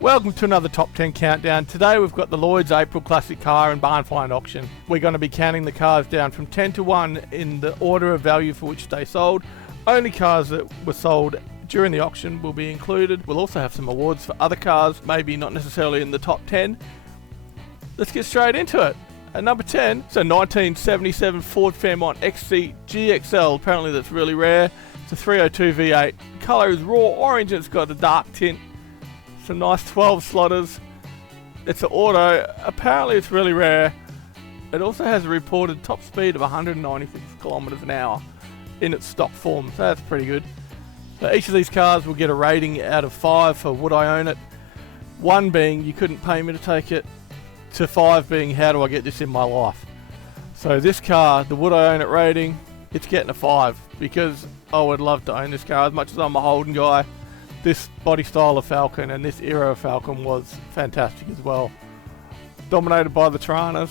Welcome to another Top 10 Countdown. Today we've got the Lloyds April Classic car and barn find auction. We're going to be counting the cars down from 10 to 1 in the order of value for which they sold. Only cars that were sold during the auction will be included. We'll also have some awards for other cars, maybe not necessarily in the top 10. Let's get straight into it. At number 10, it's a 1977 Ford Fairmont XC GXL. Apparently that's really rare. It's a 302 V8. The colour is raw orange and it's got a dark tint. Some nice 12 slotters. It's an auto. Apparently it's really rare. It also has a reported top speed of 196 kilometers an hour in its stock form, so that's pretty good. So each of these cars will get a rating out of 5 for would I own it. 1 being you couldn't pay me to take it, to 5 being how do I get this in my life. So this car, the would I own it rating, it's getting a 5 because I would love to own this car. As much as I'm a Holden guy, this body style of Falcon and this era of Falcon was fantastic as well. Dominated by the Tranas.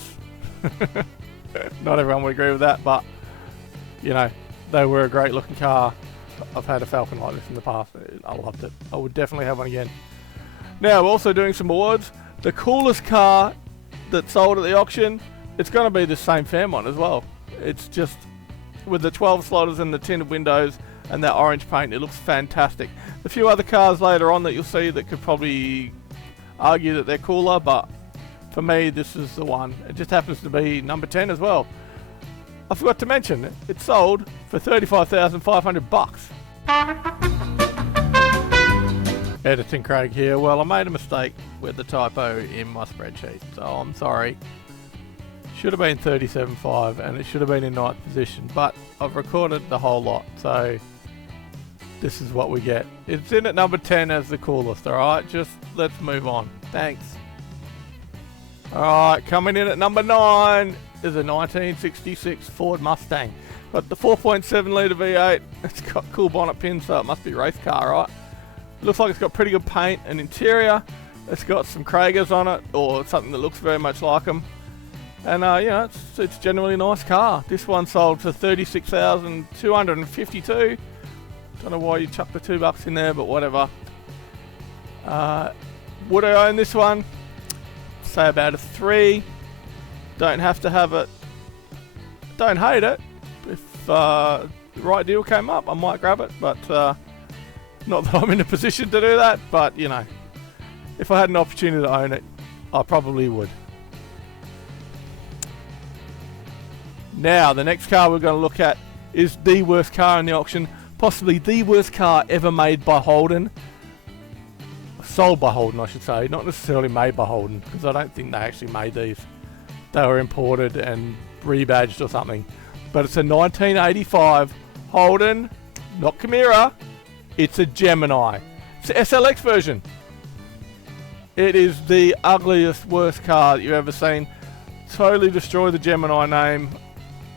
Not everyone would agree with that, but you know, they were a great looking car. I've had a Falcon like this in the past. I loved it. I would definitely have one again. Now we're also doing some awards. The coolest car that sold at the auction, it's going to be the same Fairmont as well. It's just with the 12 slotters and the tinted windows and that orange paint, it looks fantastic. A few other cars later on that you'll see that could probably argue that they're cooler, but for me this is the one. It just happens to be number 10 as well. I forgot to mention, it sold for $35,500. Editing Craig here. Well, I made a mistake with the typo in my spreadsheet, so I'm sorry. Should have been 37.5 and it should have been in 9th position, but I've recorded the whole lot, so this is what we get. It's in at number 10 as the coolest, alright? Just let's move on. Thanks. Alright, coming in at number 9 is a 1966 Ford Mustang. Got the 4.7 litre V8. It's got cool bonnet pins, so it must be a race car, right? Looks like it's got pretty good paint and interior. It's got some Kragers on it, or something that looks very much like them. And you know, it's genuinely a nice car. This one sold for $36,252. Don't know why you chucked the $2 in there, but whatever. Would I own this one? Say about a 3. Don't have to have it. Don't hate it. If the right deal came up, I might grab it, but not that I'm in a position to do that. But you know, if I had an opportunity to own it, I probably would. Now, the next car we're going to look at is the worst car in the auction. Possibly the worst car ever made by Holden. Sold by Holden, I should say. Not necessarily made by Holden, because I don't think they actually made these. They were imported and rebadged or something. But it's a 1985 Holden, not Chimera. It's a Gemini. It's the SLX version. It is the ugliest, worst car that you've ever seen. Totally destroyed the Gemini name.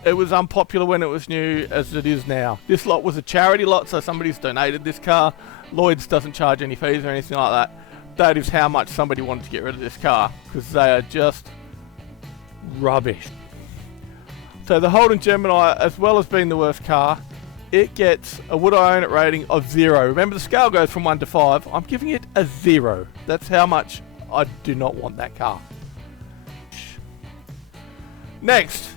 It was unpopular when it was new as it is now. This lot was a charity lot, so somebody's donated this car. Lloyds doesn't charge any fees or anything like that. That is how much somebody wanted to get rid of this car, because they are just rubbish. So the Holden Gemini, as well as being the worst car, it gets a would I own it rating of 0. Remember, the scale goes from 1 to 5. I'm giving it a 0. That's how much I do not want that car. Next.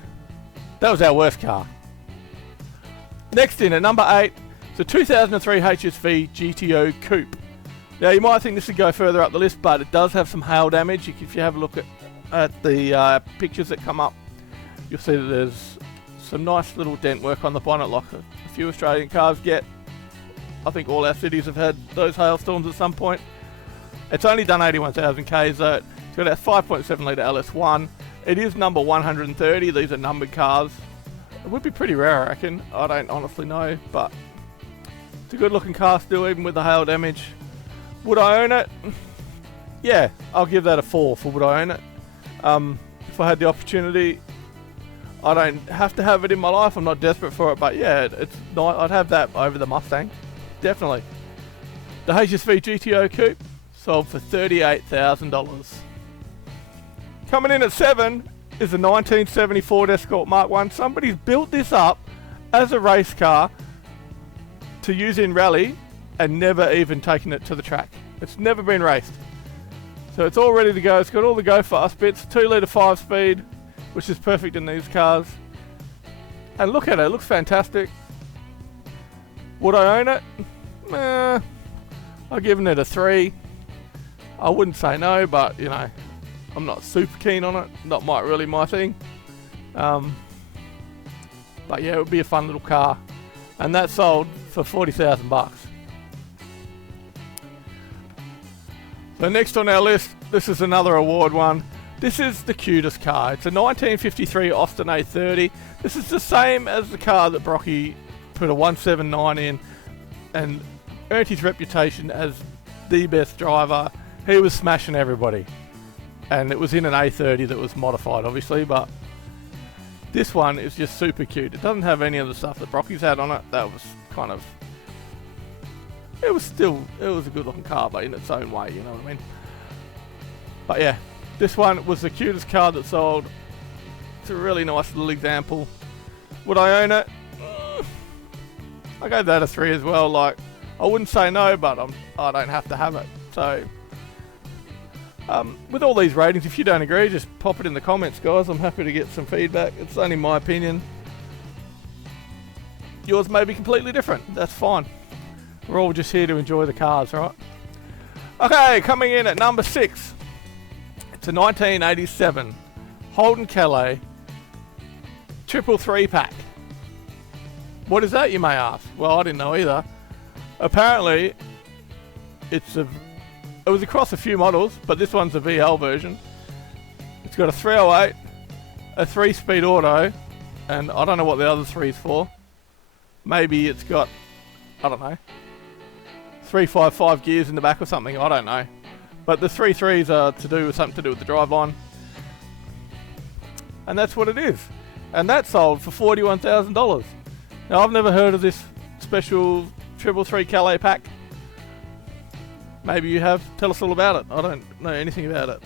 That was our worst car. Next in at number 8, it's a 2003 HSV GTO Coupe. Now you might think this would go further up the list, but it does have some hail damage. If you have a look at the pictures that come up, you'll see that there's some nice little dent work on the bonnet like a few Australian cars get. I think all our cities have had those hailstorms at some point. It's only done 81,000 Ks though. It's got a 5.7 litre LS1. It is number 130. These are numbered cars. It would be pretty rare, I reckon. I don't honestly know, but it's a good looking car still, even with the hail damage. Would I own it? Yeah, I'll give that a 4 for would I own it. If I had the opportunity, I don't have to have it in my life. I'm not desperate for it, but yeah, it's not. I'd have that over the Mustang. Definitely. The HSV GTO Coupe sold for $38,000. Coming in at 7 is a 1970 Ford Escort Mark 1. Somebody's built this up as a race car to use in rally and never even taken it to the track. It's never been raced. So it's all ready to go. It's got all the go fast bits, 2 litre 5-speed, which is perfect in these cars. And look at it, it looks fantastic. Would I own it? I've given it a 3. I wouldn't say no, but you know, I'm not super keen on it. Not really my thing. But yeah, it would be a fun little car. And that sold for 40,000 bucks. So next on our list, this is another award one. This is the cutest car. It's a 1953 Austin A30. This is the same as the car that Brocky put a 179 in and earned his reputation as the best driver. He was smashing everybody. And it was in an A30 that was modified, obviously, but this one is just super cute. It doesn't have any of the stuff that Brocky's had on it. That was kind of... it was a good looking car, but in its own way, you know what I mean? But yeah, this one was the cutest car that sold. It's a really nice little example. Would I own it? I gave that a 3 as well. Like, I wouldn't say no, but I don't have to have it. So, with all these ratings, if you don't agree, just pop it in the comments, guys. I'm happy to get some feedback. It's only my opinion. Yours may be completely different. That's fine. We're all just here to enjoy the cars, right? Okay, coming in at number 6. It's a 1987 Holden Calais 333 pack. What is that, you may ask? Well, I didn't know either. Apparently, it was across a few models, but this one's a VL version. It's got a 308, a 3-speed auto, and I don't know what the other 3's for. Maybe it's got, I don't know, 355 gears in the back or something, I don't know. But the 3.3s are something to do with the driveline. And that's what it is. And that sold for $41,000. Now, I've never heard of this special 333 Calais pack. Maybe you have. Tell us all about it. I don't know anything about it.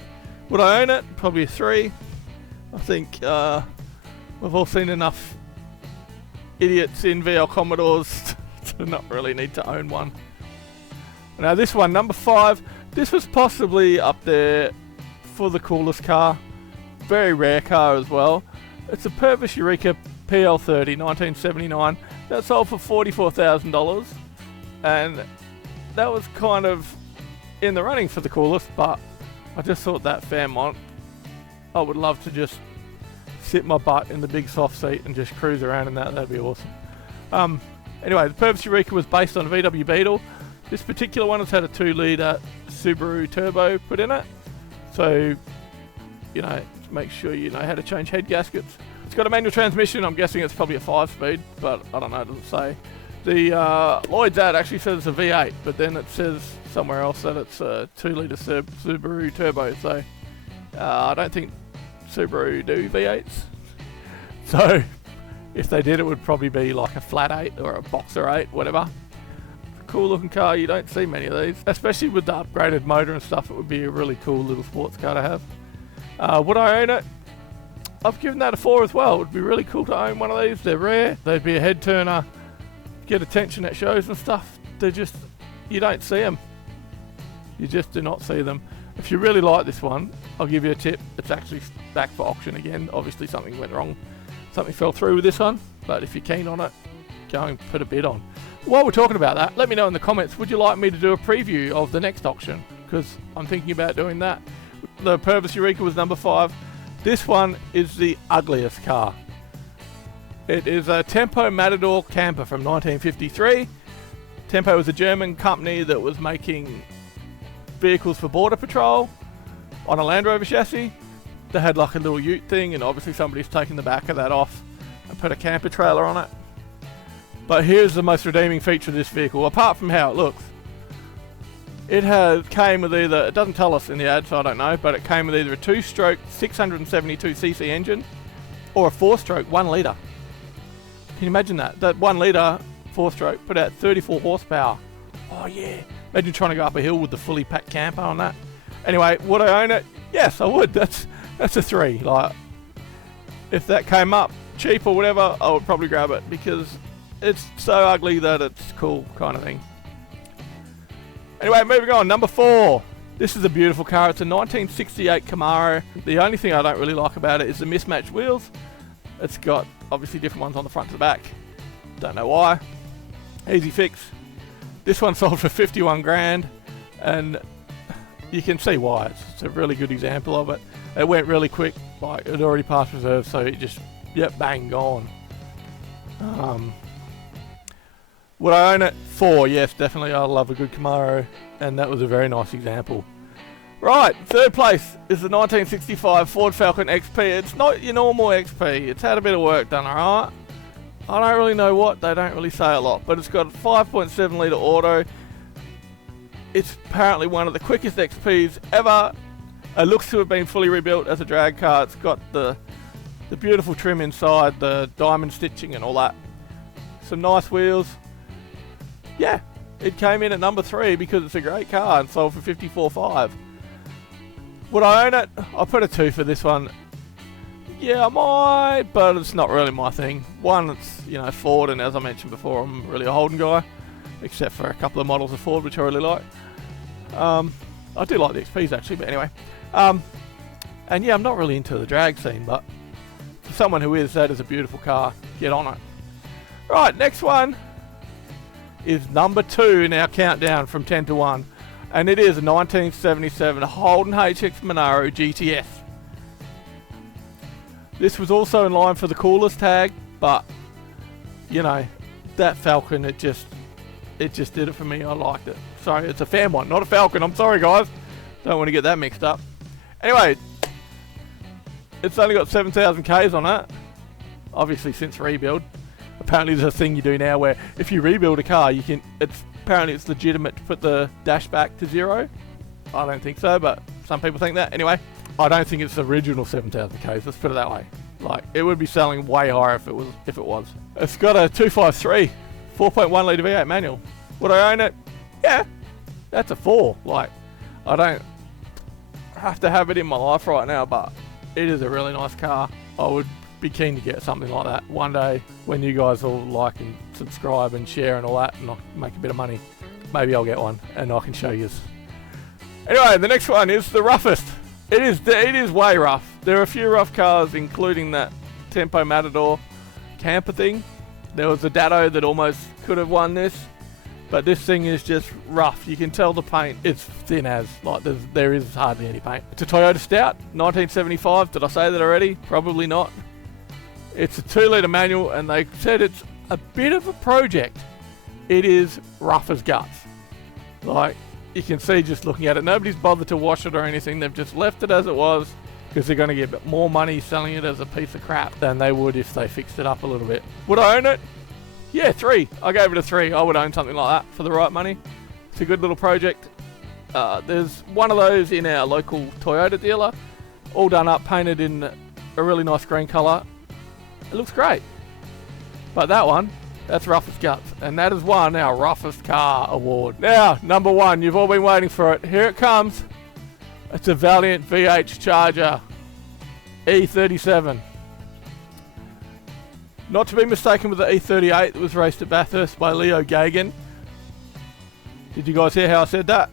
Would I own it? Probably a 3. I think we've all seen enough idiots in VL Commodores to not really need to own one. Now this one, number 5, this was possibly up there for the coolest car. Very rare car as well. It's a Purvis Eureka PL30 1979. That sold for $44,000. And that was kind of in the running for the coolest, but I just thought that Fairmont, I would love to just sit my butt in the big soft seat and just cruise around in that. That'd be awesome. Anyway, the Purvis Eureka was based on a VW Beetle. This particular one has had a 2-litre Subaru turbo put in it. So, you know, make sure you know how to change head gaskets. It's got a manual transmission. I'm guessing it's probably a 5-speed, but I don't know, it doesn't say. The Lloyds ad actually says it's a V8, but then it says somewhere else that it's a 2-litre Subaru turbo. So, I don't think Subaru do V8s. So, if they did, it would probably be like a flat 8 or a boxer 8, whatever. Cool looking car. You don't see many of these, especially with the upgraded motor and stuff. It would be a really cool little sports car to have. Would I own it? I've given that a 4 as well. It would be really cool to own one of these. They're rare. They'd be a head turner, get attention at shows and stuff. They're just, you don't see them. You just do not see them. If you really like this one, I'll give you a tip. It's actually back for auction again. Obviously something went wrong. Something fell through with this one, but if you're keen on it, go and put a bid on. While we're talking about that, let me know in the comments, would you like me to do a preview of the next auction? Because I'm thinking about doing that. The Purvis Eureka was number 5. This one is the ugliest car. It is a Tempo Matador camper from 1953. Tempo was a German company that was making vehicles for border patrol on a Land Rover chassis. They had like a little ute thing, and obviously somebody's taken the back of that off and put a camper trailer on it. But here's the most redeeming feature of this vehicle, apart from how it looks. It came with either, it doesn't tell us in the ad, so I don't know, but it came with either a 2-stroke 672cc engine or a 4-stroke 1 litre. Can you imagine that? That 1 litre 4-stroke put out 34 horsepower. Oh yeah. Imagine trying to go up a hill with the fully packed camper on that. Anyway, would I own it? Yes, I would. That's a 3. Like, if that came up cheap or whatever, I would probably grab it because it's so ugly that it's cool kind of thing. Anyway, moving on. Number 4. This is a beautiful car. It's a 1968 Camaro. The only thing I don't really like about it is the mismatched wheels. It's got obviously different ones on the front to the back. Don't know why. Easy fix. This one sold for 51 grand, and you can see why. It's a really good example of it. It went really quick. Like, it already passed reserve, so it just, yep, bang, gone. Would I own it? 4, yes, definitely. I love a good Camaro, and that was a very nice example. Right, third place is the 1965 Ford Falcon XP. It's not your normal XP. It's had a bit of work done, alright? I don't really know what. They don't really say a lot, but it's got a 5.7 litre auto. It's apparently one of the quickest XPs ever. It looks to have been fully rebuilt as a drag car. It's got the beautiful trim inside, the diamond stitching and all that. Some nice wheels. Yeah, it came in at number 3 because it's a great car and sold for 54.5. Would I own it? I'll put a 2 for this one. Yeah, I might, but it's not really my thing. One, it's, you know, Ford, and as I mentioned before, I'm really a Holden guy, except for a couple of models of Ford which I really like. I do like the XPs actually, but anyway. And yeah, I'm not really into the drag scene, but for someone who is, that is a beautiful car. Get on it. Right, next one is number 2 in our countdown from 10 to 1, and it is a 1977 Holden HX Monaro GTS. This was also in line for the coolest tag, but you know, that Falcon, it just did it for me. I liked it. Sorry, it's a fan one, not a Falcon. I'm sorry, guys. Don't want to get that mixed up. Anyway, it's only got 7,000 Ks on it. Obviously, since rebuild. Apparently, there's a thing you do now where if you rebuild a car, you can. Apparently it's legitimate to put the dash back to 0. I don't think so, but some people think that. Anyway, I don't think it's the original 7,000 Ks. Let's put it that way. Like, it would be selling way higher if it was. It's got a 253, 4.1 litre V8 manual. Would I own it? Yeah, that's a 4. Like, I don't have to have it in my life right now, but it is a really nice car. I would be keen to get something like that one day when you guys all like and subscribe and share and all that, and I'll make a bit of money. Maybe I'll get one and I can show you. Anyway, the next one is the roughest. It is way rough. There are a few rough cars, including that Tempo Matador camper thing. There was a Datto that almost could have won this, but this thing is just rough. You can tell the paint, it's thin as, like there is hardly any paint. It's a Toyota Stout, 1975. Did I say that already? Probably not. It's a 2 litre manual, and they said it's a bit of a project. It is rough as guts. Like, you can see just looking at it, nobody's bothered to wash it or anything. They've just left it as it was because they're going to get more money selling it as a piece of crap than they would if they fixed it up a little bit. Would I own it? Yeah, 3. I gave it a 3. I would own something like that for the right money. It's a good little project. There's one of those in our local Toyota dealer, all done up, painted in a really nice green colour. It looks great. But that one, that's rough as guts. And that has won our roughest car award. Now, number 1, you've all been waiting for it. Here it comes. It's a Valiant VH Charger E37. Not to be mistaken with the E38 that was raced at Bathurst by Leo Gagan. Did you guys hear how I said that?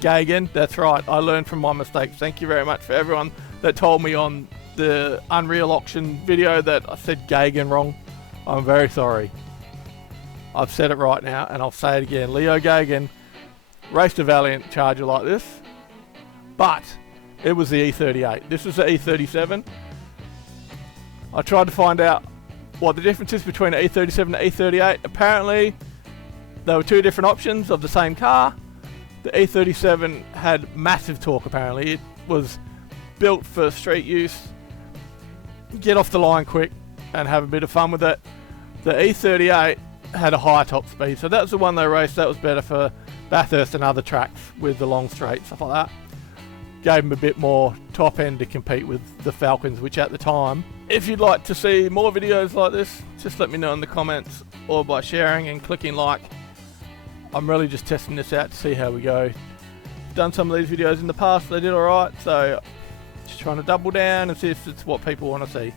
Gagan, that's right. I learned from my mistakes. Thank you very much for everyone that told me on the Unreal Auction video that I said Gagan wrong. I'm very sorry. I've said it right now, and I'll say it again. Leo Gagan raced a Valiant Charger like this, but it was the E38. This is the E37. I tried to find out what the difference is between the E37 and the E38. Apparently, there were 2 different options of the same car. The E37 had massive torque, apparently. It was built for street use. Get off the line quick and have a bit of fun with it. The E38 had a high top speed, so that's the one they raced. That was better for Bathurst and other tracks with the long straight, stuff like that. Gave them a bit more top end to compete with the Falcons, which at the time, if you'd like to see more videos like this, just let me know in the comments or by sharing and clicking like. I'm really just testing this out to see how we go. Done some of these videos in the past, they did alright, so just trying to double down and see if it's what people want to see.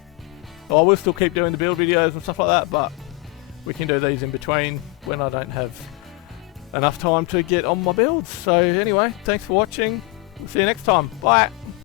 I will still keep doing the build videos and stuff like that, but we can do these in between when I don't have enough time to get on my builds. So anyway, thanks for watching. We'll see you next time. Bye.